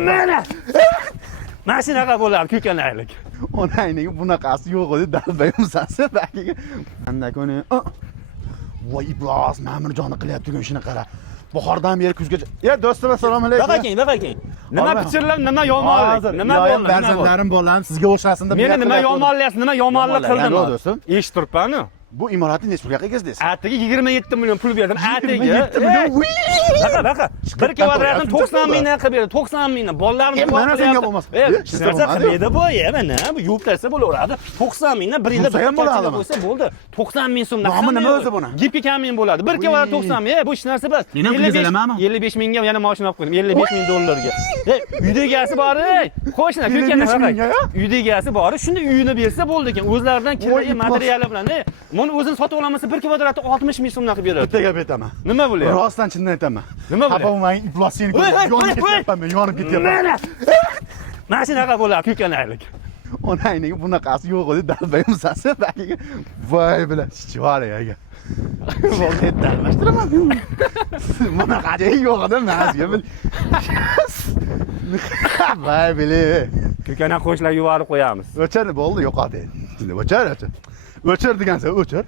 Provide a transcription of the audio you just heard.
Mana. Mashinaga bo'ladi ko'kanaylik. Onangning bunaqasi yo'q edi, dalbayimsan sen bakiga. Qanday ko'ni? Voy iblos, Ma'murjonni qilyapti turgan ishini qara. Bahordan beri kuzgacha. Do'stim, assalomu alaykum. Baqaking. Nima pichirlar, nima yomonlik? Nima bo'ldi? Farzandlarim bolarim sizga o'xshasin deb. Meni nima yomonlayapsiz? Nima yomonlik qildim? Do'stim. Eshitib turibman-ku. Bu imoratni necha pulga qilgazdingiz? Atiga 27 million pul berdim. Atiga 27 million. Baqa. 1 kvadratni 90 mingdan qilib berdi. 90 mingdan. Bolalarni mana senga bo'lmas. Qirsa qilmaydi bu, mana bu yuptasa bo'laveradi. 90 mingdan 1 yilda bir qancha bo'lsa bo'ldi. 90 ming so'mdan. Nima o'zi buni? Gipga kamin bo'ladi. 1 kvadrat 90 ming. Bu hech narsa emas. 55 mingga yana mashina olib qo'ydim. 55 ming dollarga. Uyda egasi bor, qo'shni ko'kani. Uyda egasi bor. Shunda uyini bersa bo'ldi ekan. O'zlaridan kerak materiali bilan. Buni o'zini sotib olamasa 1 kvadratni 60 ming so'mdan qilib beradi. Bitta gap aytaman. Nima bo'lyapti? Rostdan chindan aytaman. Nima bo'lyapti? Xafa bo'lmang, iflos seni yonib ketyapman. Mana. Mashinaga bo'ladi ko'kanaylik. Onangning bunaqasi yo'q edi, dalbayimsan sen bakiga. Voy bilan, chivar aka. Voy dalmashtiraman. Bunaqasi yo'q edi, mazga bil. Voy bilan. Ko'kana qo'shlar yuvarib qo'yamiz. O'char bo'ldi, yo'qoldi. O'char. O'char degansan, o'char.